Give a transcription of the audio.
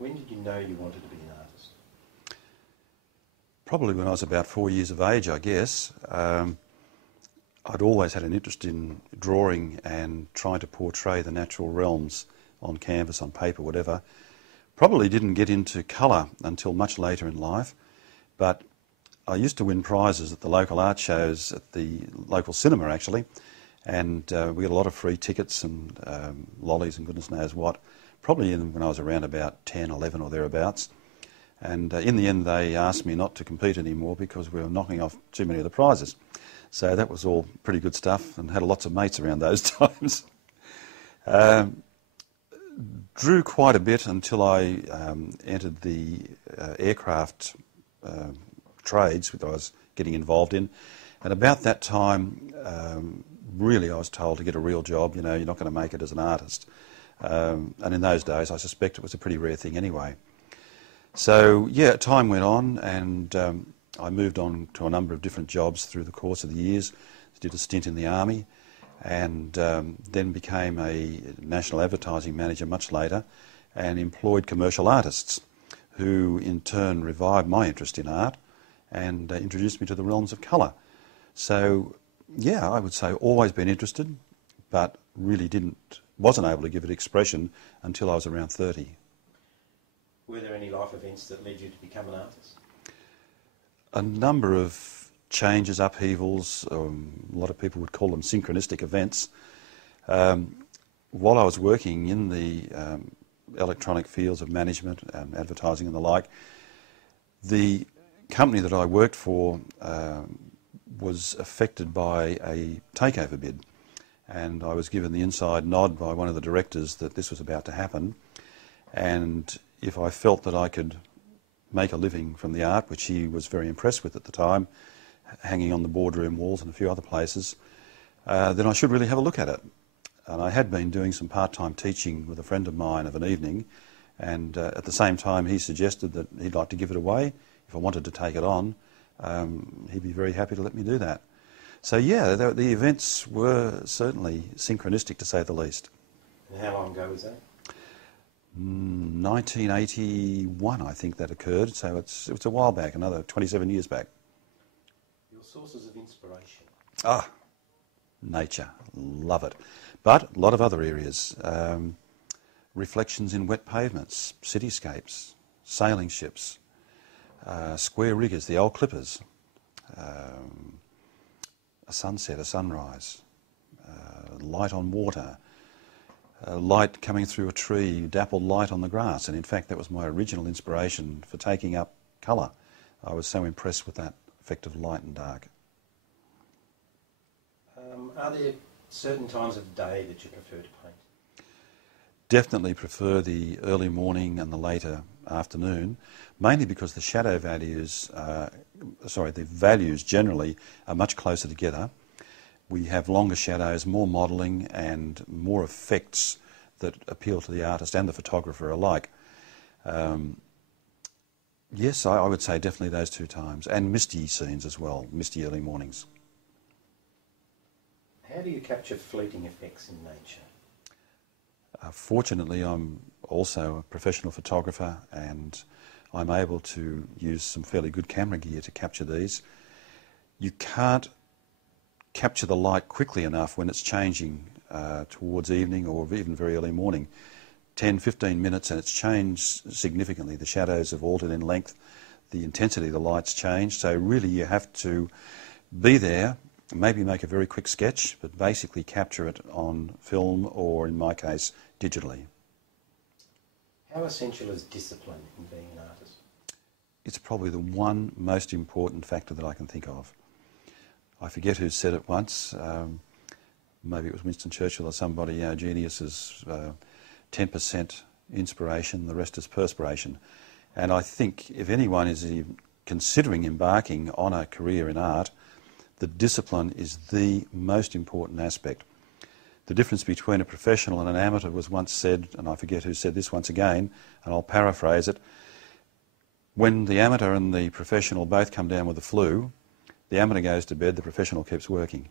When did you know you wanted to be an artist? Probably when I was about 4 years of age, I guess. I'd always had an interest in drawing and trying to portray the natural realms on canvas, on paper, whatever. Probably didn't get into colour until much later in life, but I used to win prizes at the local art shows at the local cinema, actually, and we had a lot of free tickets and lollies and goodness knows what, probably when I was around about 10, 11 or thereabouts. And in the end, they asked me not to compete anymore because we were knocking off too many of the prizes. So that was all pretty good stuff, and had lots of mates around those times. Drew quite a bit until I entered the aircraft trades that I was getting involved in. And about that time, really I was told to get a real job, you know, you're not going to make it as an artist. And in those days, I suspect it was a pretty rare thing anyway. So, yeah, time went on, and I moved on to a number of different jobs through the course of the years. Did a stint in the army, and then became a national advertising manager much later, and employed commercial artists, who in turn revived my interest in art and introduced me to the realms of colour. So, yeah, I would say always been interested, but really wasn't able to give it expression until I was around 30. Were there any life events that led you to become an artist? A number of changes, upheavals, a lot of people would call them synchronistic events. While I was working in the electronic fields of management and advertising and the like, the company that I worked for was affected by a takeover bid, and I was given the inside nod by one of the directors that this was about to happen, and if I felt that I could make a living from the art, which he was very impressed with at the time, hanging on the boardroom walls and a few other places, then I should really have a look at it. And I had been doing some part-time teaching with a friend of mine of an evening, and at the same time he suggested that he'd like to give it away. If I wanted to take it on, he'd be very happy to let me do that. So yeah, the events were certainly synchronistic, to say the least. And how long ago was that? 1981, I think that occurred, so it's a while back, another 27 years back. Your sources of inspiration? Nature, love it. But a lot of other areas. Reflections in wet pavements, cityscapes, sailing ships, square riggers, the old clippers, a sunset, a sunrise, light on water, light coming through a tree, dappled light on the grass. And in fact, that was my original inspiration for taking up colour. I was so impressed with that effect of light and dark. Are there certain times of day that you prefer to paint? Definitely prefer the early morning and the later afternoon, mainly because the shadow values, the values generally are much closer together. We have longer shadows, more modelling and more effects that appeal to the artist and the photographer alike. Yes, I would say definitely those two times, and misty scenes as well, misty early mornings. How do you capture fleeting effects in nature? Fortunately, I'm also a professional photographer, and I'm able to use some fairly good camera gear to capture these. You can't capture the light quickly enough when it's changing towards evening or even very early morning. 10-15 minutes and it's changed significantly. The shadows have altered in length, the intensity of the light's changed, so really you have to be there, maybe make a very quick sketch, but basically capture it on film or, in my case, digitally. How essential is discipline in being an artist? It's probably the one most important factor that I can think of. I forget who said it once, maybe it was Winston Churchill or somebody, genius is 10% inspiration, the rest is perspiration. And I think if anyone is considering embarking on a career in art, the discipline is the most important aspect. The difference between a professional and an amateur was once said, and I forget who said this once again, and I'll paraphrase it. When the amateur and the professional both come down with the flu, the amateur goes to bed, the professional keeps working.